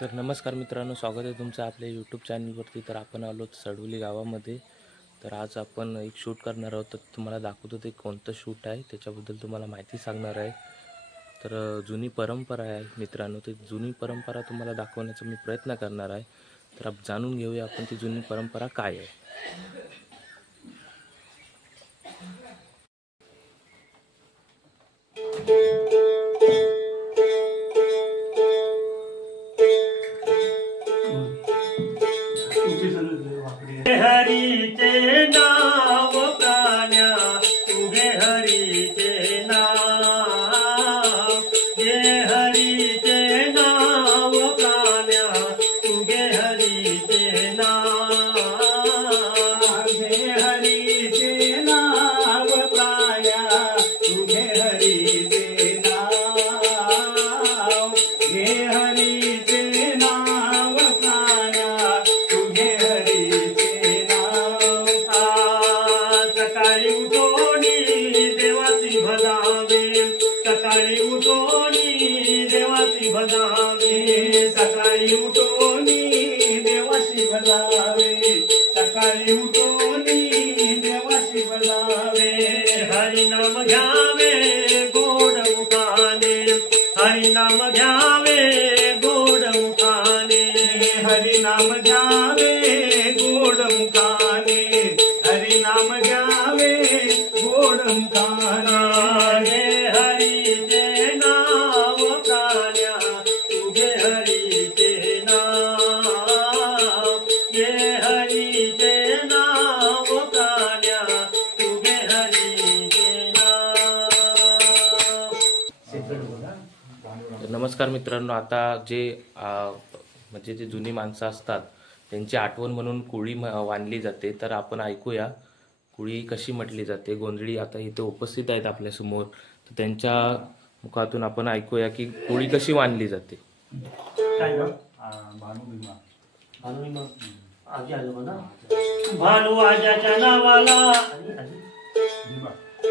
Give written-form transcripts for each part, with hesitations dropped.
तर नमस्कार मित्रांनो, स्वागत आहे तुमचं आपल्या यूट्यूब चॅनलवरती। तर आपण आलो सडोली गावामध्ये। तर आज आपण एक शूट करणार आहोत। तर तुम्हाला दाखवतो ते कोणतं शूट आहे, त्याच्याबद्दल तुम्हाला माहिती सांगणार आहे। तर जुनी परंपरा आहे मित्रांनो, ती जुनी परंपरा तुम्हाला दाखवण्याचा मी प्रयत्न करणार आहे। तर आपण जाणून घेऊया आपण ती जुनी परंपरा काय आहे। हरीचे नाव प्राण्या तुझे हरीचे नाव, जे हरीचे नाव प्राण्या तुझे हरीचे नाव, जे हरीचे नाव प्राण्या तुझे हरीचे नाव, जे हरीचे नाव प्राण्या तुझे हरीचे नाव। सकाळी उठोनी देवाची भजावे, सकाळी उठोनी देवाची भजावे, सकाळी उठोनी देवाची भजावे, सकाळी उठोनी देवाची भजावे। हरिनाम घ्यावे गोड मुखाने, हरिनाम घ्यावे गोड मुखाने, हरिनाम घ्यावे गोड मुखाने, हरिनाम घ्यावे गोड मुखाने। हे हरीचे नाव प्राण्या तुझे हरीचे नाव, हे हरीचे नाव प्राण्या तुझे हरीचे नाव। तर नमस्कार मित्रांनो, आता जे म्हणजे जे जुनी माणसं असतात त्यांची आठवण म्हणून कुळी वाणली जाते। तर आपण ऐकूया कुळी कशी म्हटली जाते। गोंधळी आता इथे उपस्थित आहेत आपल्यासमोर, तर त्यांच्या मुखातून आपण ऐकूया की कुळी कशी वाणली जाते। भानुआजाच्या नावाला,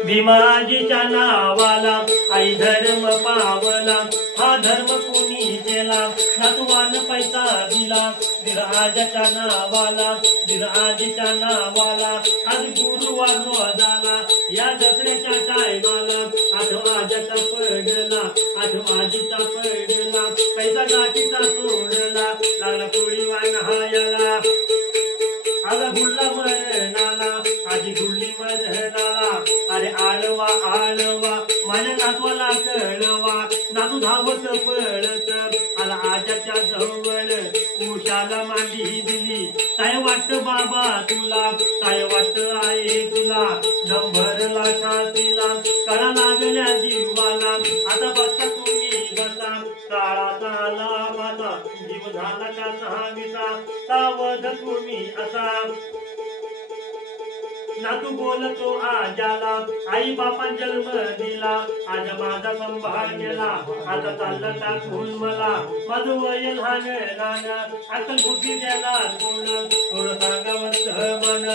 भीमाजीच्या नावाला आई धर्म पावला, हा धर्म कोणी केला नातवान पैसा दिला, विराजाच्या नावाला, विराजीच्या नावाला आज गुरुवार झाला। या दसऱ्याच्या टायमाला आठवाजाचा पडला, आठवाजीचा पडला, पैसा गाठीचा सोडला, लागला कोळी वाण हायाला, आला गुल्ला मरणाला, आजी गुल्ली मरणाला, अरे आळवा आळवा माझ्या नातवाला कळवा, नातू धावत पळत आला आजाच्या जवळ, उशाला मांडी दिली, काय वाटत बाबा तुला, काय वाटत आहे तुला, दम भरला छातीला, कळा लागल्या जीवाला, आता बसा तुम्ही बसा, काळाचा आला माझा जीव झाला का सहावीचा, सावध तुम्ही असा। नातू बोलतो आजाला, आई बापान जन्म दिला, आज माझा संभाळ केला, आता चाललं टाकून मला, माझं वय लहान लहान, अक्कल बुद्धी द्याला कोण, थोडं सांगावंत मन,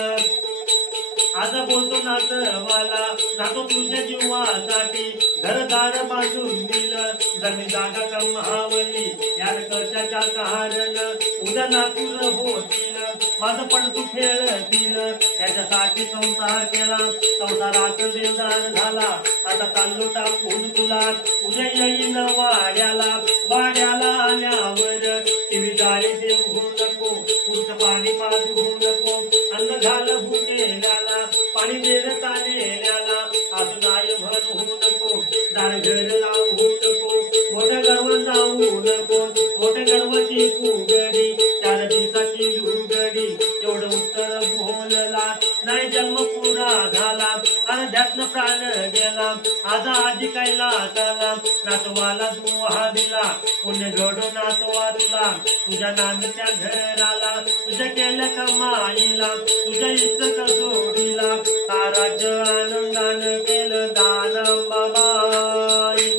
आता बोलतो नातवाला, नातो तुझ्या जीवासाठी घरदार बांधून दिलं, जमीन जागा कमावली यार कशाच्या कारण, उद्या नातूर होतील माझं पण तू खेळतील, त्याच्यासाठी संसार केला, संसारात देवदार झाला, आता चाललो टाकून तुला, उद्या येईन वाड्याला, वाड्याला आल्यावर टीव्ही जाळी देऊ नको, पुढचं पाणी पाजू नको, अन्न घाल भुकेल्याला, पाणी देर चालेल्याला, असं नाही म्हणू नको, दार घर लावू नको, मोठ्या गर्व जाऊ नको, मोठ्या गर्वाची कुगडी, 4 दिवसाची लुगडी, एवढं उत्तर बोलला, नाही जन्म पुरा झाला, अर्ध्यातनं प्राण गेला, आज आजी कायला झाला, नातवाला दुहा दिला, पुण्य घडो नातवा तुला, तुझ्या नांदत्या घराला, तुझ्या केल्या कमाईला, तुझ्या इष्ट जोडीला, हा राज्य आनंदानं केलं दान बाबाई।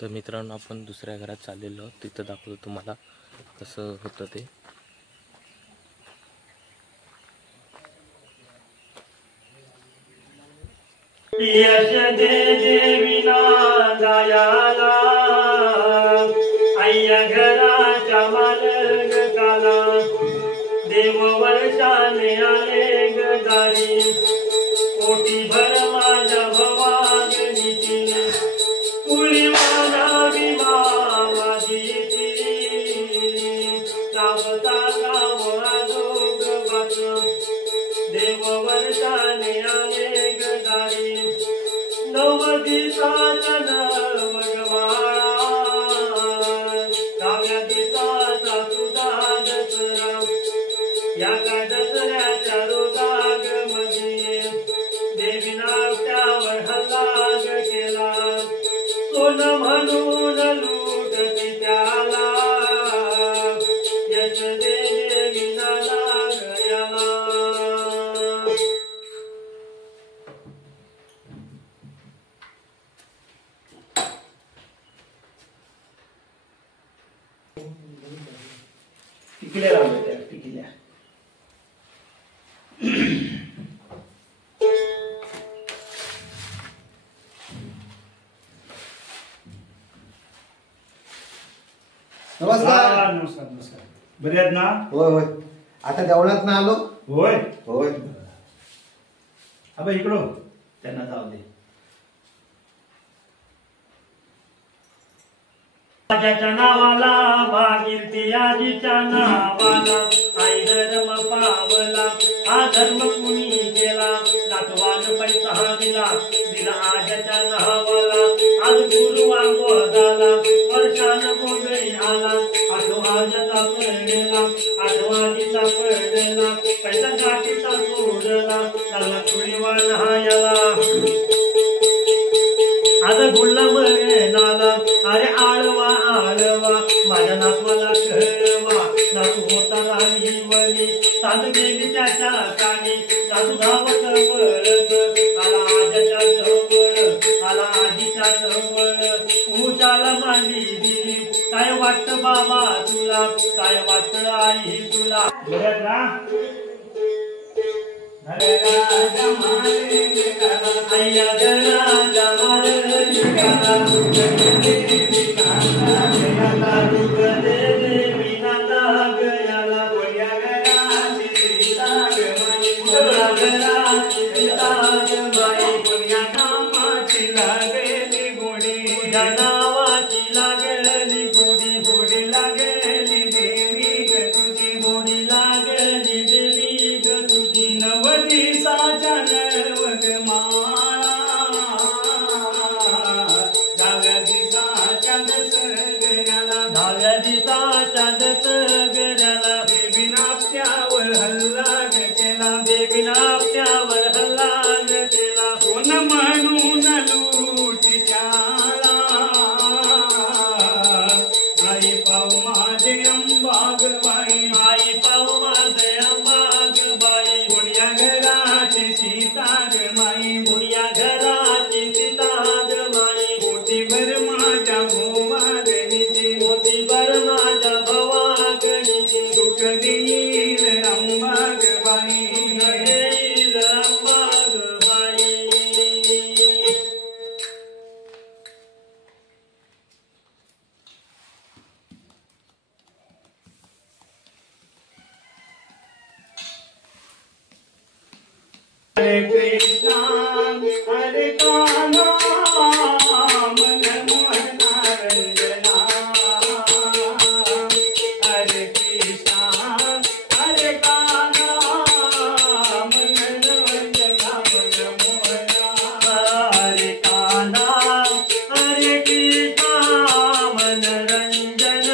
तर मित्रांनो, आपण दुसऱ्या घरात चाललेलो आहोत, तिथं दाखवतो तुम्हाला कसं होतं ते। यश दे देवीला दयाला आय्या घराच्या मालकाला देव वर्षाने आले गदारी कोटी भर माझ्या भवानीची कुळी मानावी मामाजीची सावता गावा जोग बात देव वर्षाने आले गदारी नवदिसाचा नवगमाळा दहाव्या दिवसाचा तुझा दसरा या का दसऱ्याच्या रोगाग मध्ये देवी नाट्यावर हल्लाग केला सोन म्हणून लूटती त्याला यश दे देवी नाग याला टिकल्या लावल्या त्या टिकल्या नमस्कार. नमस्कार नमस्कार. बरे आहेत ना? होय होय. आता देवळात ना आलो. होय होय. अबे इकडं त्यांना जाऊ दे. राजाच्या नावाला भागीरथी आजीच्या नावाला आई धर्म पावला हा धर्म कुणी केला नातवान पैसा दिला दिला आजाच्या नावाला आज गुरुवार झाला वर्षान गोंधळी आला आठो आजाचा पडलेला आठवाजीचा पडलेला पैसा गाठीचा सोडला त्याला कुळीवान हायाला आज गुल्ला मरे नाला अरे आळवा आळवा माझ्या नातवाला कळवा नातू होता राणी वनी साध गेली त्याच्या कानी नातू धावत पळत आला आजाच्या जवळ आला आजीच्या जवळ उचाला मांडी दिली काय वाटत बाबा तुला काय वाटत आई तुला बरे आहेत ना? आय्या घराच्या मालकाला दुःख दे देवीला दाग याला कोण्या घराची सीता ग माई कोण्या घराची सीता ग माई कोण्या नावाची लागली गोडी कोण्या नावाची लागली गोडी गोडी लागली देवी ग तुझी गोडी लागली देवी ग तुझी नवदिसाच्या नवगमाळा दहाव्या दिवसाच्या दसऱ्याला दहाव्या दिवसाच्या दसऱ्याला देवी नाट्यावर हल्ला केला देवी नाट्यावर हल्ला केला कोण म्हणून लूटी त्याला आई पाव माझे अंबागबाई आई पाव माझे अंबागबाई कोण्या घराची सीता ग माई कोण्या घराची सीता ग माई मोठीभर माझ्या भोवागणीची मोठीभर माझ्या भवागणीची सुख देईल अंबागबाई देईल अंबागबाई हरे कृष्णा हरे कान्हा मन मोहना रंजना हरे कृष्णा हरे कान्हा मन रंजना मन मोहना हरे कान्हा हरे कृष्णा मन रंजन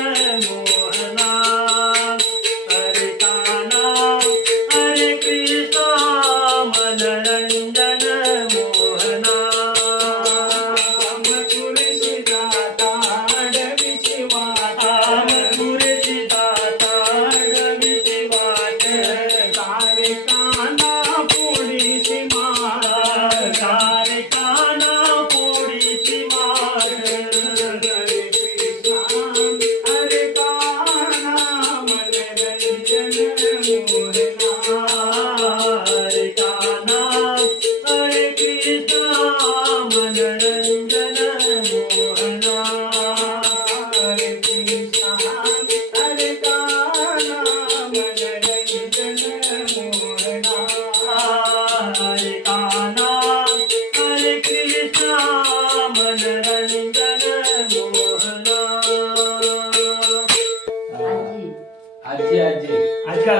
मोहना हरे कान्हा हरे कृष्णा मनरंजन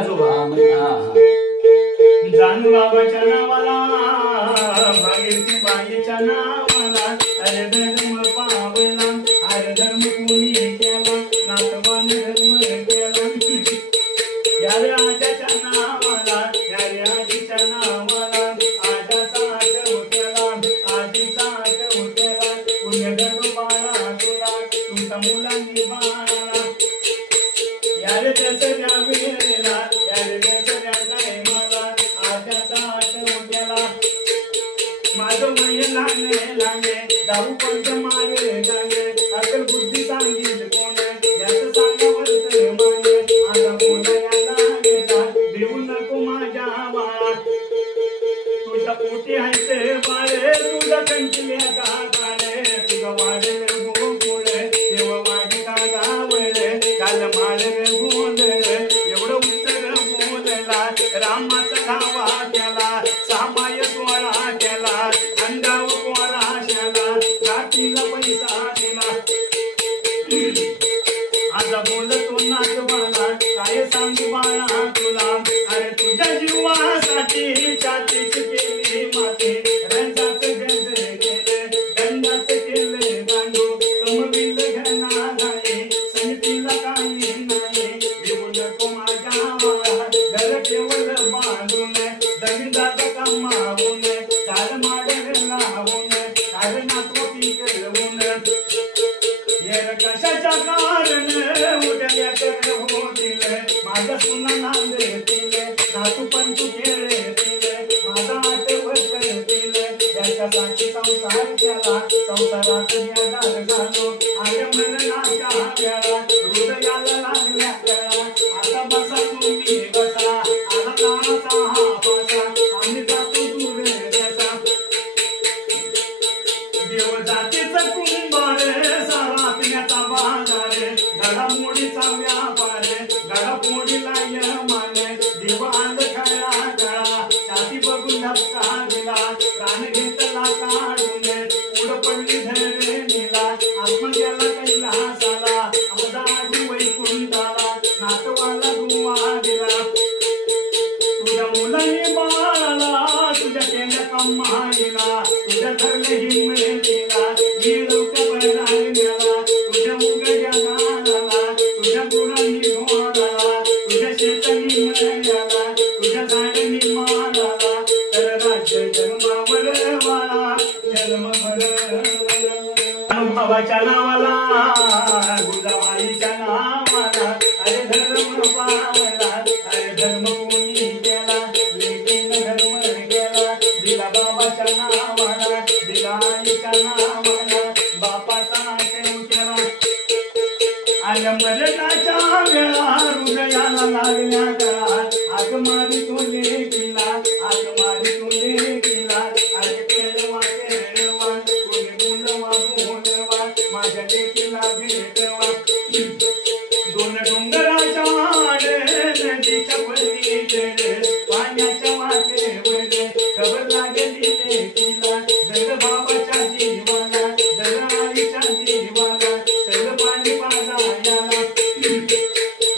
आजोबा जानू बाबाच्या नावाला भागीरथी बाईच्या नावाला अरे धर्म पावला अरे धर्म कोणी केला नातवान धर्म केला यारे आजाच्या नावाला यारे आजीच्या नावाला आजाचा आठव केला आजीचा आठव केला पुण्यगण बाळा तुला तुमच्या मुलांनी बाळाला यारे दसऱ्या वेळेला यारे दसऱ्या टायमाला आजाचा आठव केला माझं वय लागे दारू पंच मागे गाणे अकल बुद्धी सांगील कोण याचं सांगावं मागे आता बोलायला गेला देऊ नको माझ्या बाळा तुझ्या पोटी आहे ते बाळे तुझ्या कंटिल्या का काळे तुझं वाढले गोकुळे तेव्हा वाढी का गावळे काल माळले बोलले एवढं उत्तर बोलला रामाचा धावा केला सामाय सोळा केला अंगाव कोरा शाला रात्रीला पैसा दिला आता बोलतो नातवाला काय सांगू बाळा तुला अरे तुझ्या जीवासाठी छातीच केली माती रंगाच गंज केले दंडाच केले गांडू कमबिल घना नाही संगतीला काही नाही देऊ नको माझ्या बाळा घर केवळ बांधून दगडात कमावून काल माडे लावून काल नातवती करवून येर कशाच्या कारण उद्या होतील माझा सुना नांदे तिले नातू पण तू खेळे तिले माझा आठवत करतील याच्यासाठी संसार केला संसारात यादार झालो आले मरणाच्या वेळा हृदयाला लागल्या वेळा आता बसा तुम्ही बसा आला काळाचा हा बसा आम्ही जातो दूर देसा देव जातीचा कुंभारे सारा पिण्याचा बाजारे घडामोडीचा व्यापारे घडामोडीला यमाने देव आंद खेळा खेळा छाती बघून धक्का दिला प्राण घेतला काढून पुढं पडली धरे निला आत्मज्ञाला कैलासाला आमचा आजी वैकुंठाला नातवाला दुवा दिला तुझ्या मुलांनी बाळाला तुझ्या केल्या कमाईला तुझ्या धरले हिमतीला मी लवकर लागलेला तुझ्या उघड्या गालाला तुझ्या गुरांनी घोडाला तुझ्या शेतांनी मळ्याला तुझ्या झाडांनी मालाला तर राज्य जन्मावर वाळा जन्मभर अनुभवाच्या नावाला गुजाबाईच्या नावाला अरे धर्म पावला अरे धर्म कोणी केला लेकीन धर्म केला दिला बाबाच्या नावाला दिला आईच्या नावाला बापाचा आठव केला आल्या मरणाच्या वेळा हृदयाला लागल्या काळात आग मारी तो लेकीला आग मारी तो लेकीला अरे केळवा केळवा कोणी बोलवा बोलवा माझ्या लेकीला भेटवा दोन डोंगराच्या आडे नदीच्या परी गेले पाण्याच्या वाटेवर खबर लागली लेकीला जग बाबाच्या जीवाला जग आईच्या जीवाला सगळं पाणी पाजायला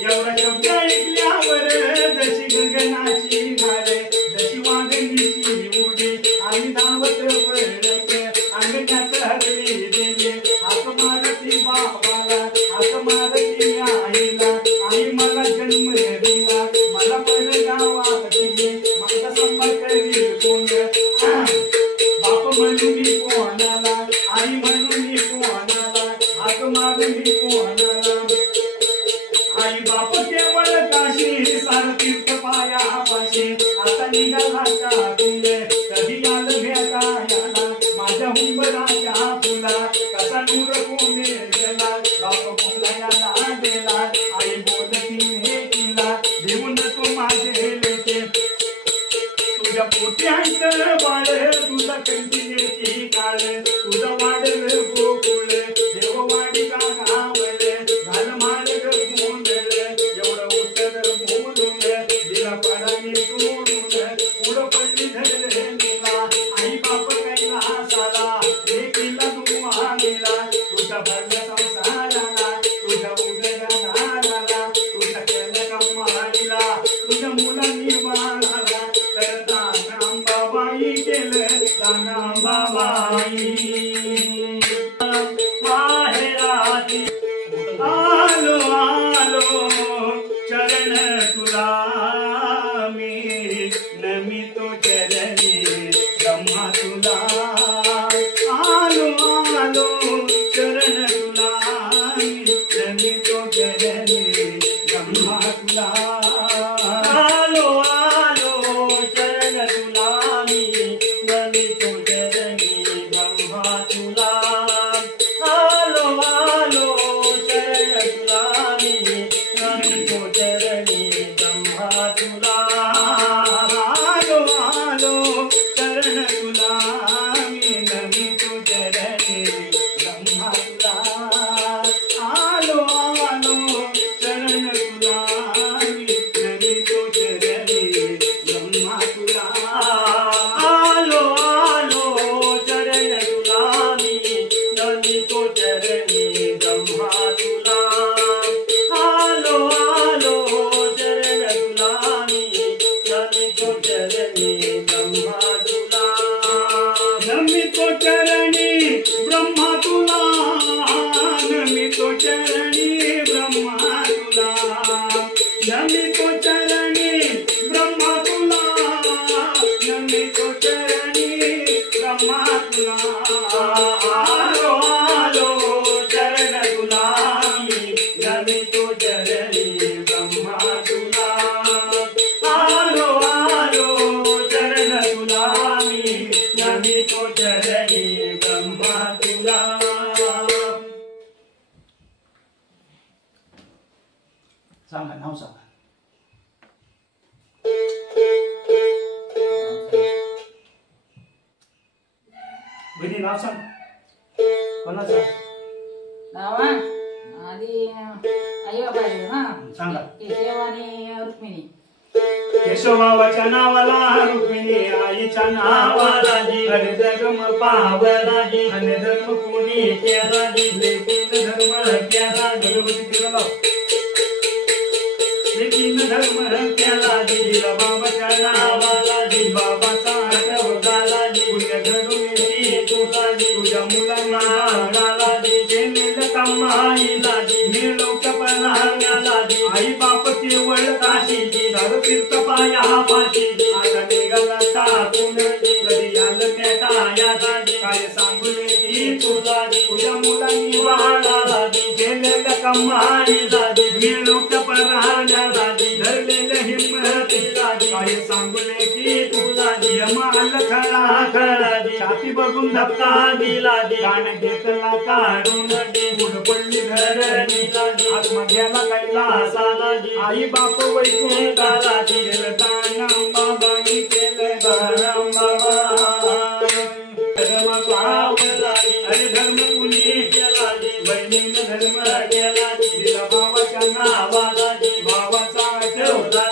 एवढा शब्द ऐकल्यावर जशी गगनाची घाले जशी वाघिणीची उडी आणि धावत पडते अंगणात हरली गेले हात मारती बाबाला हात मारती आईला आई मला जन्म दिला मला पण गावात दिले माझा संपर्क कोण बाप म्हणून मी कोणाला आई म्हणून मी कोणाला हात मारून मी कोणाला आई बाप केवळ काशी सार तीर्थ पायापाशी आता निघाला का तुले कधी आलं भेटा याला माझ्या हुंबराच्या फुला कसा नूर कोणे गेला बाप बोलायला गेला आई बोलती हे तिला देऊन तू माझे लेके तुझ्या पोटी अंतर बाळे तुझा कंटिन्यूची काळे तुझा वाढले गोकुळे देववाडी का गावले घाल माळे गोंधळे एवढं उत्तर बोलून दिला पडाने सोडून पुढं पडली धरले दिला आई बाप कैलासाला लेकीला दुआ दिला तुझा भरल्या संसाराला तुझ्या उघड्या दाराला तुझ्या केल्या कमाईला तुझ्या मुलांनी बाळाला तर दान अंबाबाई केलं दान अंबाबाई माहेराची आलो आलो चरण तुला मी नमितो चरणी ब्रह्मा तुला आलो आलो चरण तुला मी नमितो चरणी ब्रह्मा तुला आलो आलो चरण तुला मी नमितो चरणी ब्रह्मा तुला आलो आलो चरण तुला मी नमितो चरणी ब्रह्मा तुला आलो आलो चरण तुला मी नमितो चरणी ब्रह्मा तुला आलो आलो चरण तुला मी नमितो चरणी ब्रह्मा तुला आलो आलो चरण तुला मी नमितो चरणी ब्रह्मा तुला आलो आलो चरण तुला मी नमितो चरणी ब्रह्मा तुला नमितो चरणी ब्रह्मा तुला नमितो चरणी ब्रह्मा तुला नमितो चरणी ब्रह्मा तुला नमितो चरणी ब्रह्मा तुला आलो आलो चरण तुला मी नमितो चरणी ब्रह्मा तुला आलो आलो चरण तुला मी नमितो चरणी ब्रह्मा तुला सांगा नाव सांगा बहिणी नाव सांग कोणाचं नावा आधी आई बाबा आहे ना सांगा. केशव आणि रुक्मिणी केशवबाबाच्या नावाला रुक्मिणी आईच्या नावाला जी धर्म पावलाजी आणि धर्म कोणी केला जी लेकीन धर्म केला जी भगवती तिला लाव. लेकीन धर्म केला जी बाबाच्या नावाला जी बाबाचा आठवताला जी पुण्य घडून येते तुला जी तुझ्या मुलांना नाडाला जी केलेलं काम आईला जी मिळव कपनाला जी आई बाप केवळ काशीची सर्व तीर्थ पाया पाशीची आता निघाला टाकून कधी आलं पेटाया काय सांगून ती तुला तुझ्या मुलांनी वाढाला केलेलं काम आईला मिळव कपनाला धरलेलं हिंमतीला काय सांगून की तुला माल खळा खळा छाती बघून धक्का दिला कान घेतला काढून बुड पडली धरणीला आत्मघ्याला कैलासाला आई बाप वैकुंठाला केलं अंबाबाई केलं धर्म पावला अरे धर्म कुणी केला बहिणीनं धर्म केला तिला भावाच्या नावाला भावाचा ठेवला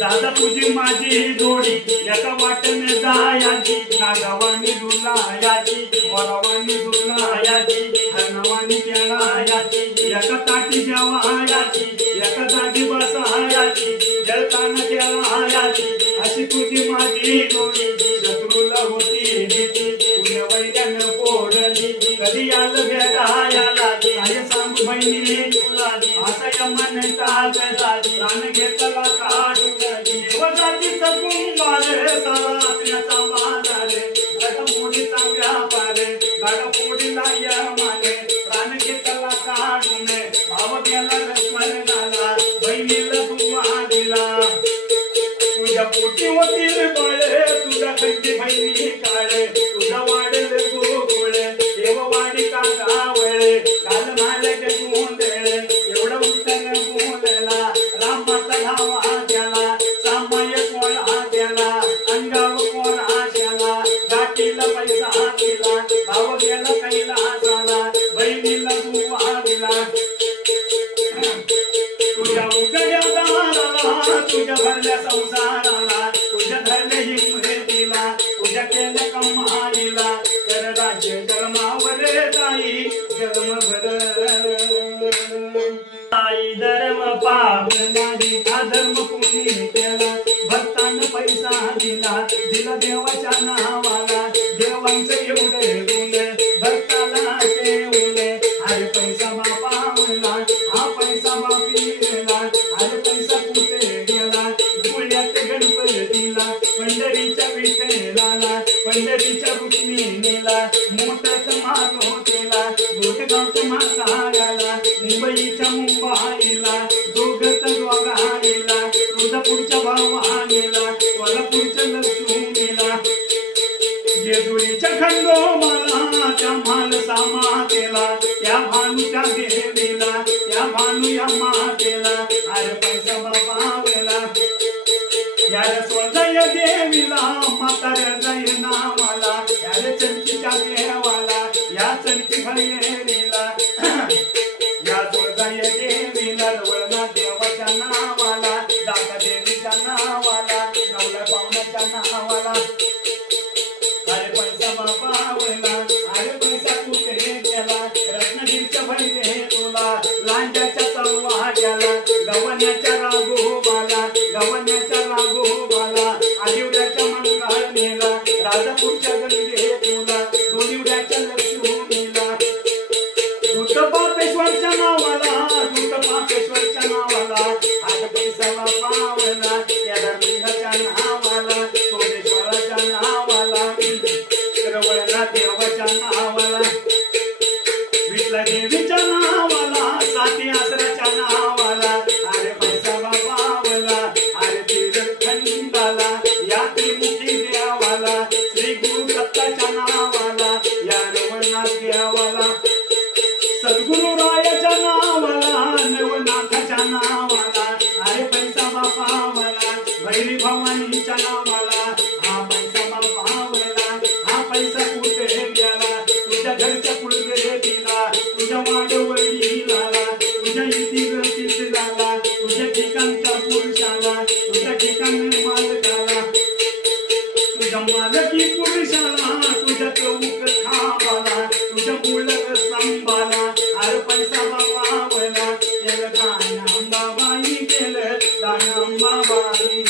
दादा तुझी माझी जोडी एका वाटेने जायाची नागावानी दुलायाची वरावानी दुलायाची हरणावानी केळायाची एका ताटी जेवायाची एका जागी बसायाची जळताना केळायाची अशी तुझी माझी जोडी शत्रूला होती भीती पुण्य वैद्यानं पोडली कधी आलं भेटायाला काय सांगू बहिणी तुला असा यमन चालला प्राण घेतला काढून देवजातीचा कुंभार सरात्याचा बाजार गडपोडीचा व्यापार गडपोडीला यमाने प्राण घेतला काढून भाव गेला रस्मरणाला बहिणीला दुवा दिला तुझ्या पोटी होतील बळे तुझ्या खंडी बहिणी काळे तुझा वाढेल गोकुळ देववाडी का गावळे घाल मालक गोंधळ एवढं उत्तर बोलला रामाचा धावा त्याला सामाय कोळा त्याला अंगाव कोळा त्याला गाठीला पैसा दिला भाव गेला कैलासाला बहिणीला दुवा दिला तुझ्या उघड्या दाराला तुझ्या भरल्या संसाराला तुझ्या धरले हिमतीला तुझ्या केल्या कमाईला कर राज्य जन्मावर जाई जन्मभर आई धर्म पावला हा धर्म पुण्य देवा वाणीला कोल्हापूरच्या लक्ष्मीला जेजुरीच्या खंडोबाला त्या मालसा मातेला त्या भानूच्या देवीला त्या भानूया मातेला अरे पैसा बाबावेला यार स्वजय देवीला म्हाताऱ्या जय नावाला यार चंकीच्या देवाला या चंकी भैरीला या स्वजय देवीला रवळना देवाच्या नावाला दादा देवीच्या नावाला नवला पाहुण्याच्या नावाला अरे पैसा बाबावेला अरे पैसा कुठे गेला रत्नागिरीच्या भैरे तुला लांजाच्या तलवा गेला गवण्याच्या राघोबाला गवण्याच्या राघोबाला आदिवड्याच्या मंगळनेला राजापूरच्या गंगे तुला दोनिवड्याच्या लक्ष्मीला दूतपापेश्वरच्या नावाला दूतपापेश्वरच्या नावाला आज पैसा बाबावेला या धर्मिंगाच्या नावाला सोमेश्वराच्या नावाला रवळना देवाच्या नावाला विठला देवीच्या नावाला साती आसऱ्याच्या नावाला अरे पैसा बाबावला अरे तीर्थखंडाला या त्रिमुखी देवाला श्री गुरु दत्ताच्या नावाला या रवळनाथ देवाला सद्गुरु रायाच्या नावाला नवनाथाच्या नावाला अरे पैसा बाबावला भैरी भवानीच्या नावाला हा पैसा बाबावला हा पैसा कुठे गेला तुझ्या घरच्या कुलदेवीला तुझ्या वाडवडीला तुझ्या इतिगतीला तुझ्या ठिकाणच्या पुरुषाला तुझ्या ठिकाणी मालकाला तुझ्या मालकी पुरुषाला तुझ्या चौक खावाला तुझ्या मुलग सांभाला अरे पैसा बाबावला केलं दानंबाबाई केलं दानंबाबाई.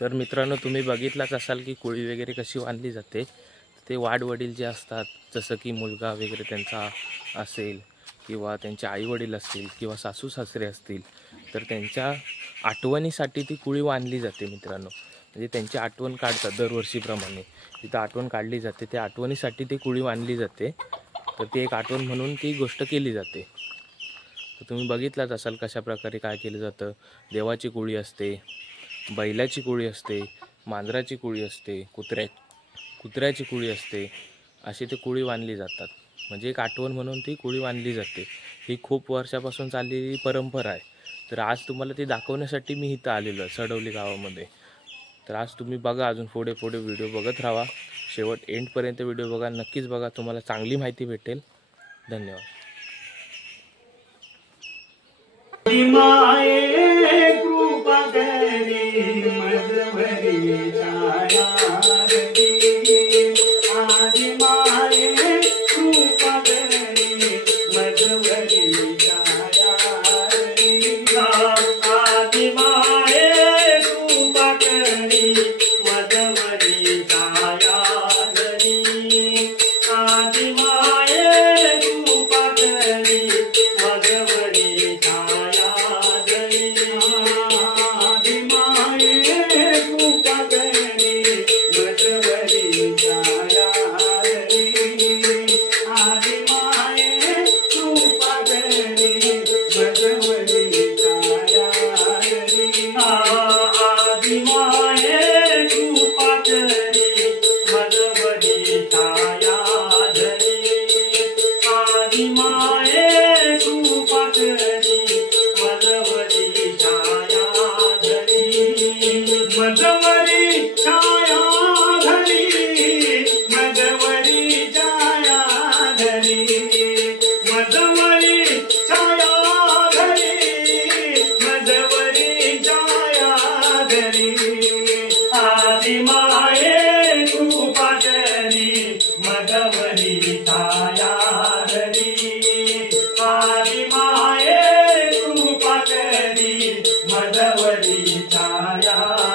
तर मित्रांनो तुम्ही बघितलाच असाल की कोळी वगैरे कशी बांधली जाते. ते वाडवडील जे असतात जसं की मुलगा वगैरे त्यांचा असेल किंवा त्यांचे आईवडील असतील किंवा सासू सासरे असतील तर त्यांच्या आठवणीसाठी ती कुळी बांधली जाते मित्रांनो. म्हणजे त्यांची आठवण काढतात दरवर्षीप्रमाणे तिथं आठवण काढली जाते. त्या आठवणीसाठी ती कुळी बांधली जाते. तर ती एक आठवण म्हणून ती गोष्ट केली जाते. तर तुम्ही बघितलाच असाल कशा प्रकारे काय केलं जातं. देवाची कुळी असते, बैलाची कुळी असते, मांजराची कुळी असते, कुत्र्याची कुळी असते. अशी ती कुळी बांधली जातात. म्हणजे एक आठवण म्हणून ती कुळी बांधली जाते. ही खूप वर्षापासून चाललेली परंपरा आहे. तर आज तुम्हाला ती दाखवण्यासाठी मी इथं आलेलो आहे सडवली गावामध्ये. तर आज तुम्ही बघा, अजून पुढे व्हिडिओ बघत राहा. शेवट एंडपर्यंत व्हिडिओ बघा, नक्कीच बघा, तुम्हाला चांगली माहिती भेटेल. धन्यवाद. माये कृपा करी मजवरी छाया आदि माये कृपा करी मजवरी छाया आदि माये कृपा करी मजवरी छाया आदि माये कृपा करी मजवरी छाया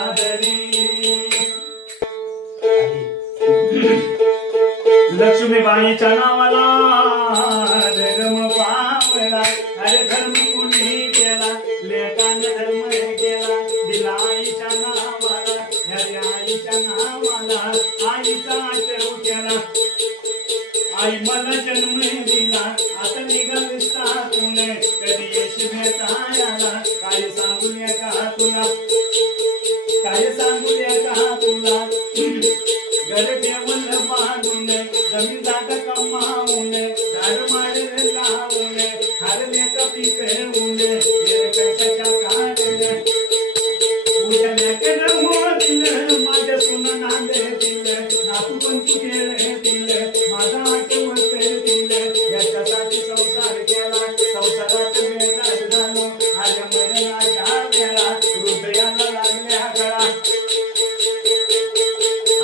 लक्ष्मीबाईच्या नावाला धर्म पावला, अरे धर्म कुणी केला, लेकाने धर्म केला, दिला आईच्या नावाला, अरे आईच्या नावाला आईचा आचरण केला. आई मला जन्म दिला, आता निघाल सातून कधी यश भेटाया वाला काय सांगूया का तुला काय सांगूया का तुला घर ठेवून बांधून जमीन जागा कमावून झाड मारे लावून हरले का पीक घेऊन कशाच्या काढले उद्या केलं मोदील माझ्या सुन नांदे दिले नातू पण तू केले दिले माझा आठवण दिले याच्यासाठी संसार केला संसारात वेळ झालो आज मरणाच्या वेळा हृदयाला लागल्या गळा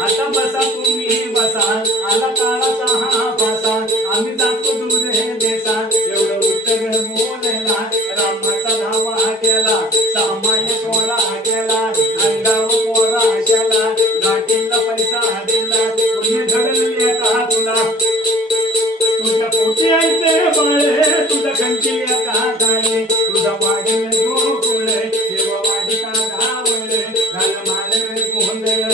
आता बसा तुम्ही बसा आला काळाचा हा बसा आम्ही जातो दूर हे देसा एवढं उत्तर बोलला रामाचा धावा केला सामान्य सोळा केला अंगाव पोरा केला लाटीला पैसा दिला तुम्ही घडले का तुला तुझ्या पोटी ऐकते बळे तुझ्या खंडी का जाळे तुझा वाढेल गोकुळे देव वाढिता गावळे घाल माले गोंधळ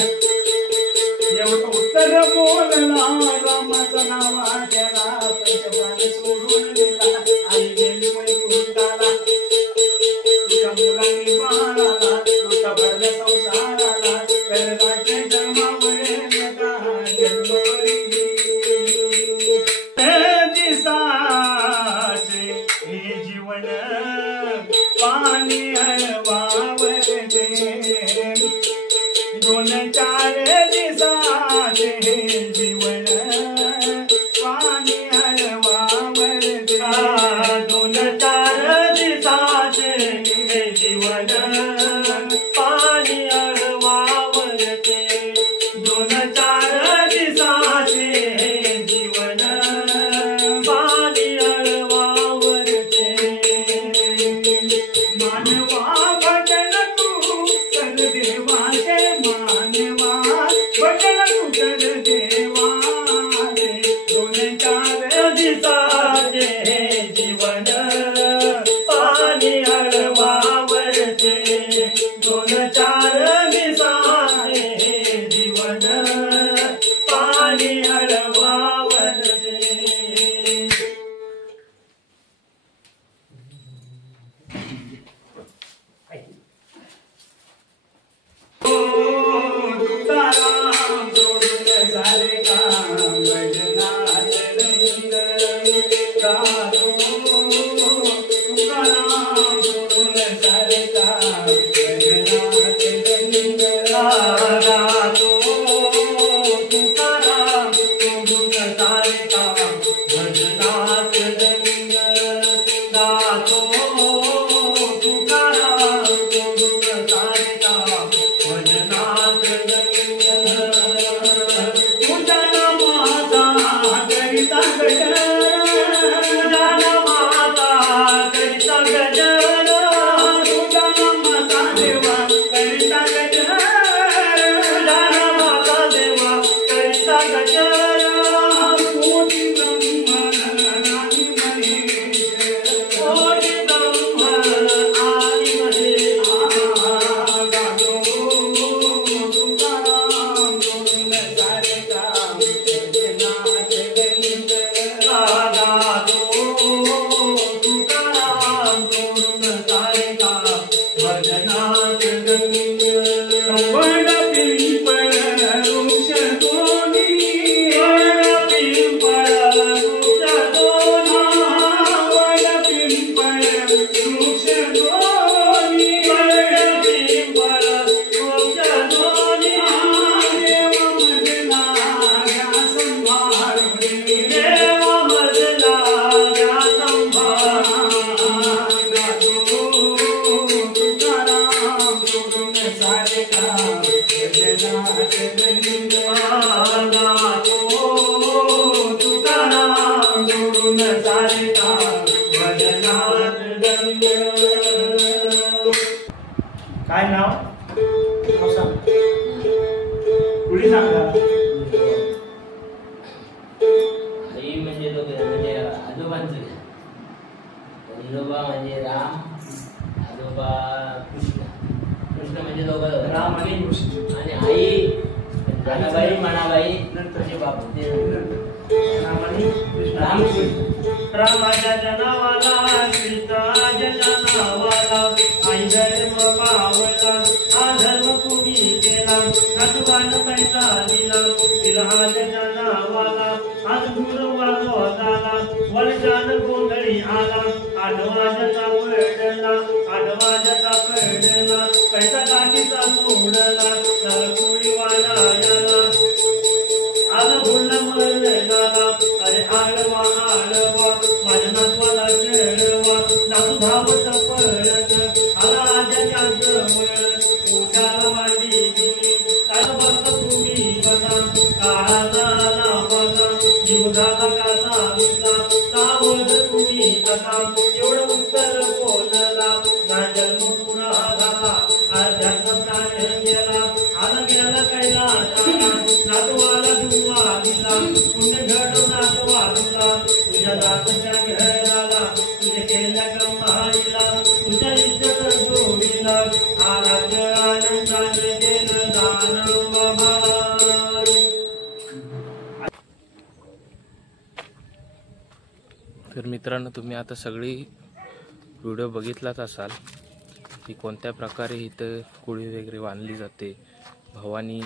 एवढं उत्तर बोलला रामाचा नावा केला पंचप्राण सोडून दिला आई गेली वैकुंठाला तुझ्या मुलांनी बाळाला तुझा भरल्या संसाराला करण्याचे जन्मावळे नका जन्मरी दिसाचे हे जीवन पाणी हळवावते दोन चार दिसाचे जीवन पाणी हळवावते दोन चार दिसाचे जीवन पाणी हळवावते दोन चार दिसाचे जीवन पाणी हळवावते मानवा भजन तू कर देवाचे मानवा भजन तू कर देवाचे दोन चार दिसाचे जीवन पाणी हळवावते दोन चार दिसाचे जीवन पाणी हळवावते तुकाराम सोडून सारे काम भजनात रंग गातो तुकाराम सोडून सारे काम भजनात रंग गातो तुकाराम सोडून सारे काम भजनात रंग गातो तुकाराम सोडून सारे काम भजनात रंग तुझ्या नामाचा करिता गजर तुझ्या नामाचा करिता गजर तुझ्या नामाचा देवा करिता गजर तुझ्या नामाचा देवा करिता गजर कोटी ब्रह्म आणि महेश कोटी ब्रह्म आणि महेश गातो तुकाराम सोडून सारे काम भजनात रंग गातो तुकाराम सोडून सारे काम भजनात रंग वड पिंपळ वृक्ष दोन्ही वड पिंपळ वृक्ष दोन्ही वड पिंपळ वृक्ष दोन्ही वड पिंपळ वृक्ष दोन्ही देव मजला घ्या संभाळून देव मजला घ्या संभाळून गातो तुकाराम सोडून सारे काम भजनात रंग गातो तुकाराम सोडून सारे काम भजनात रंग काय नाव सांग पुढे सांगा आई म्हणजे म्हणजे आजोबांचं वडिलोबा म्हणजे राम आजोबा कृष्ण कृष्ण म्हणजे दोघं राम आणि कृष्ण आणि आई जनाबाई मनाबाई म्हणजे बापू ते राम आणि कृष्ण राम कृष्ण रामाच्या जनावाला सीता जनावाला मित्रांनो, तुम्ही आता सगळी व्हिडिओ बघितलाच असाल की कोणत्या प्रकारे इथं कुळी वगैरे बांधली जाते. भवानी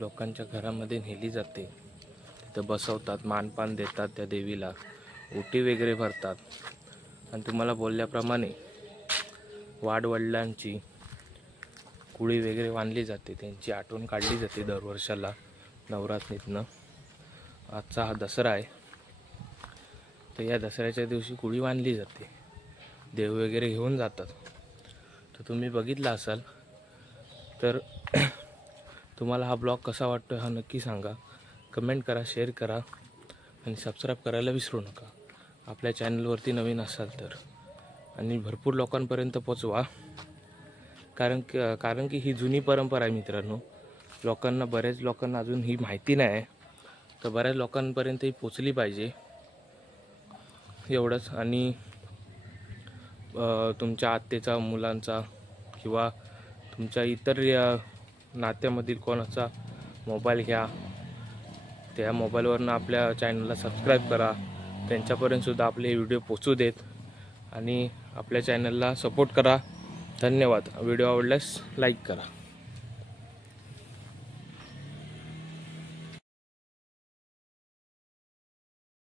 लोकांच्या घरामध्ये नेली जाते, तिथं बसवतात, मानपान देतात त्या देवीला, ओटी वगैरे भरतात. आणि तुम्हाला बोलल्याप्रमाणे वाडवडिलांची कुळी वगैरे बांधली जाते, त्यांची आठवण काढली जाते दरवर्षाला नवरात्रीतनं. आजचा हा दसरा आहे, तर या दसऱ्याच्या दिवशी कुळी बांधली जाते, देव वगैरे घेऊन जातात. तर तुम्ही बघितला असाल. तर तुम्हाला हा ब्लॉग कसा वाटतो हा नक्की सांगा, कमेंट करा, शेअर करा आणि सबस्क्राईब करायला विसरू नका आपल्या चॅनलवरती नवीन असाल तर. आणि भरपूर लोकांपर्यंत पोचवा, कारण की ही जुनी परंपरा आहे मित्रांनो. बऱ्याच लोकांना अजून ही माहिती नाही आहे, तर बऱ्याच लोकांपर्यंत ही पोचली पाहिजे एवढंच. आणि तुमच्या आत्तेचा, मुलांचा किंवा तुमच्या इतर नात्यामधील कोणाचा मोबाईल घ्या, त्या मोबाईलवरनं आपल्या चॅनलला सबस्क्राईब करा, त्यांच्यापर्यंतसुद्धा आपले व्हिडिओ पोचू देत आणि आपल्या चॅनलला सपोर्ट करा. धन्यवाद. व्हिडिओ आवडल्यास लाईक करा.